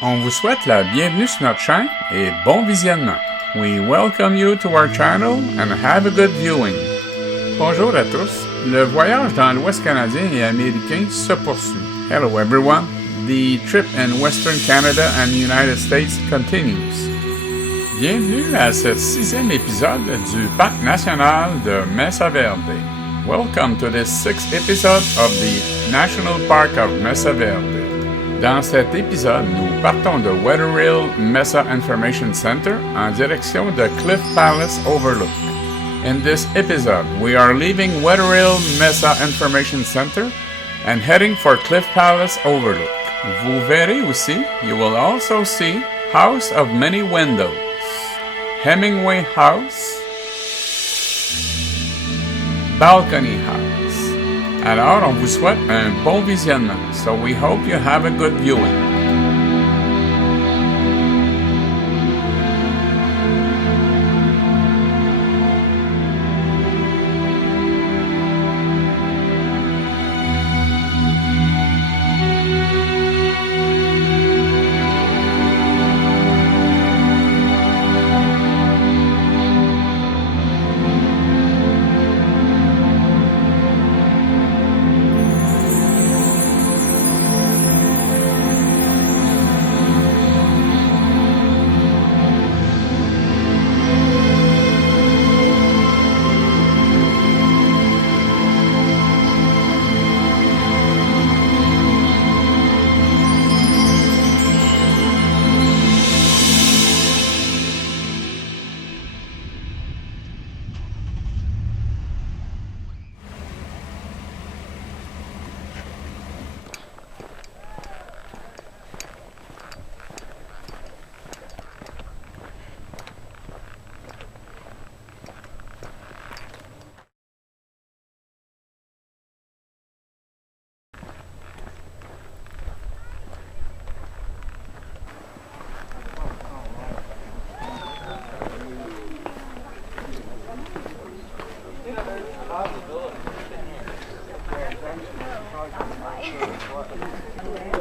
On vous souhaite la bienvenue sur notre chaîne et bon visionnement. We welcome you to our channel and have a good viewing. Bonjour à tous. Le voyage dans l'Ouest canadien et américain se poursuit. Hello everyone. The trip in Western Canada and the United States continues. Bienvenue à ce 6e épisode du Parc national de Mesa Verde. Welcome to this 6th episode of the National Park of Mesa Verde. Dans cet épisode, nous partons de Wetherill Mesa Information Center en direction de Cliff Palace Overlook. In this episode, we are leaving Wetherill Mesa Information Center and heading for Cliff Palace Overlook. Vous verrez aussi, you will also see House of Many Windows, Hemenway House, Balcony House. Alors, on vous souhaite un bon visionnement. So we hope you have a good viewing.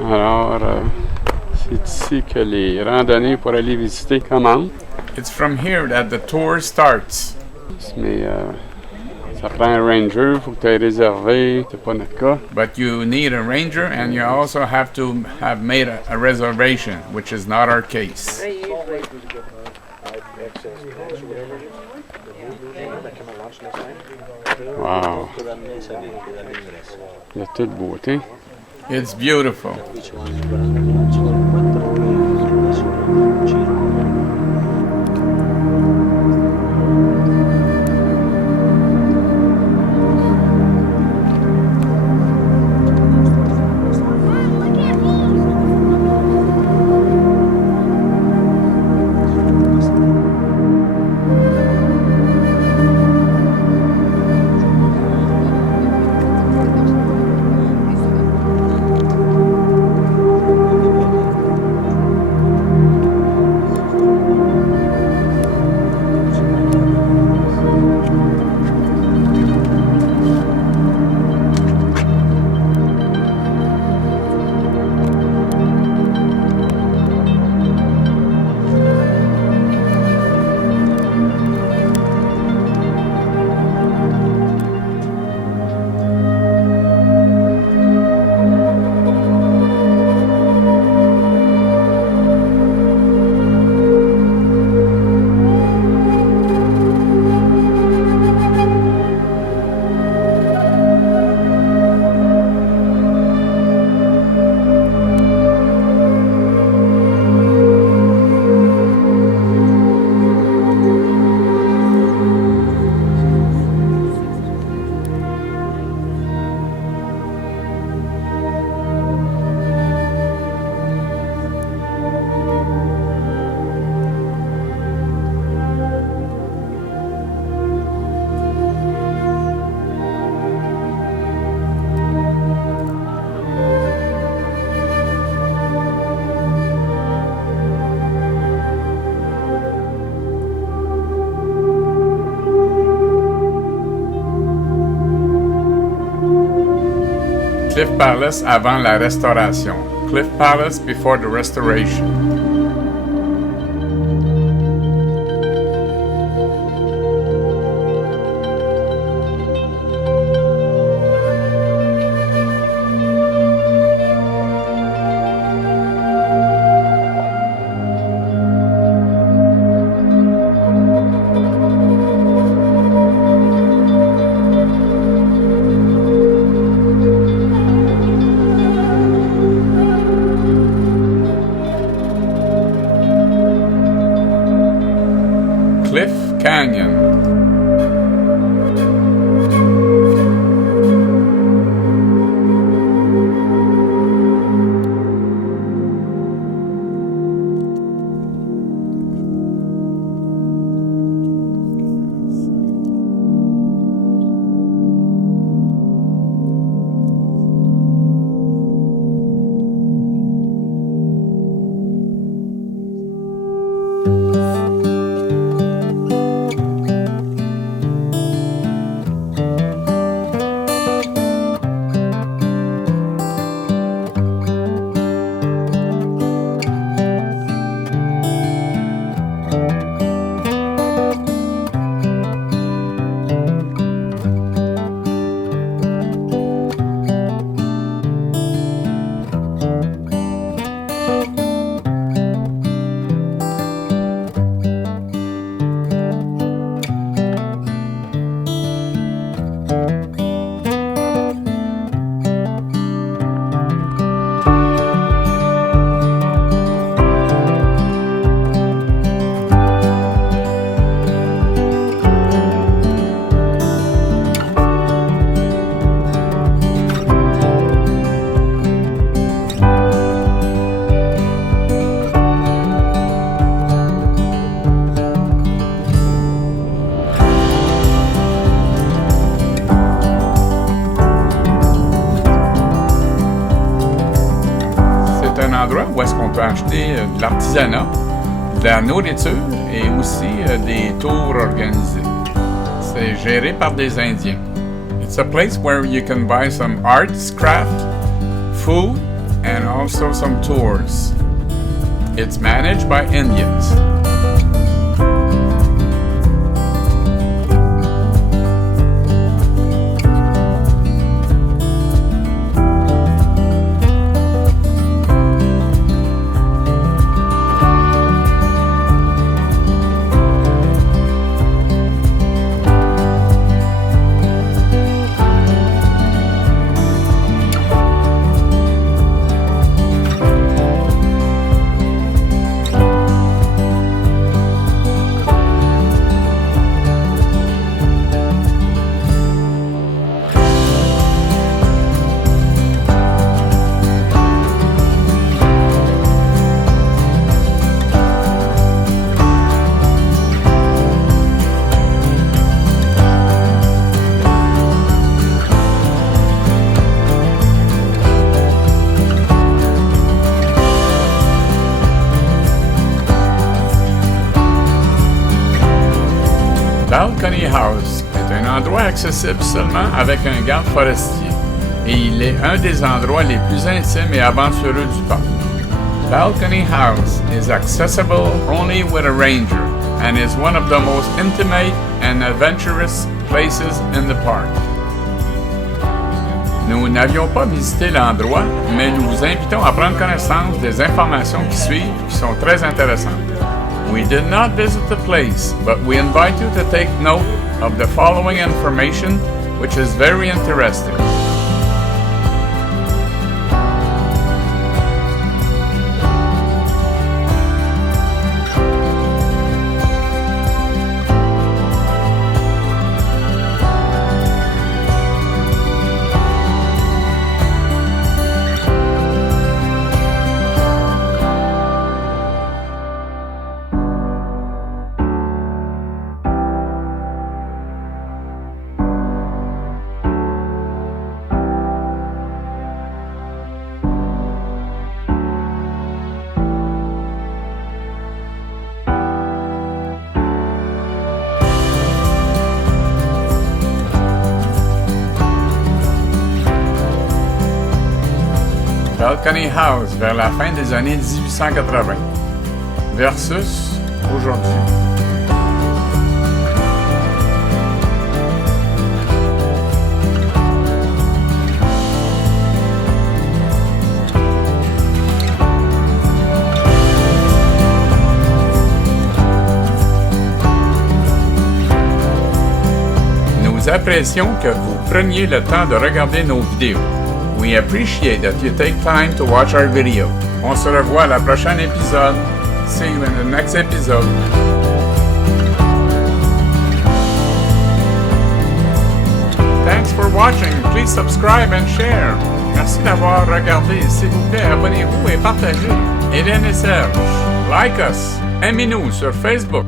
Alors, c'est ici que les randonnées pour aller visiter commencent. It's from here that the tour starts. Mais ça prend un ranger, il faut que tu aies réservé, c'est pas notre cas. But you need a ranger and you also have to have made a reservation, which is not our case. Wow! Il y a toute beauté. It's beautiful. Cliff Palace avant la restauration. Cliff Palace before the restoration. Cliff Canyon. Où est-ce qu'on peut acheter de l'artisanat, de la nourriture et aussi des tours organisés. C'est géré par des Indiens. It's a place where you can buy some arts, craft, food, and also some tours. It's managed by Indians. Balcony House est un endroit accessible seulement avec un garde forestier et il est un des endroits les plus intimes et aventureux du parc. Balcony House is accessible only with a ranger and is one of the most intimate and adventurous places in the park. Nous n'avions pas visité l'endroit, mais nous vous invitons à prendre connaissance des informations qui suivent qui sont très intéressantes. We did not visit the place, but we invite you to take note of the following information, which is very interesting. Hemenway House vers la fin des années 1880 versus aujourd'hui. Nous apprécions que vous preniez le temps de regarder nos vidéos. We appreciate that you take time to watch our video. On se revoit à la prochaine épisode. See you in the next episode. Thanks for watching. Please subscribe and share. Merci d'avoir regardé. S'il vous plaît, abonnez-vous et partagez. Hélène et Serge. Like us. Aimez-nous sur Facebook.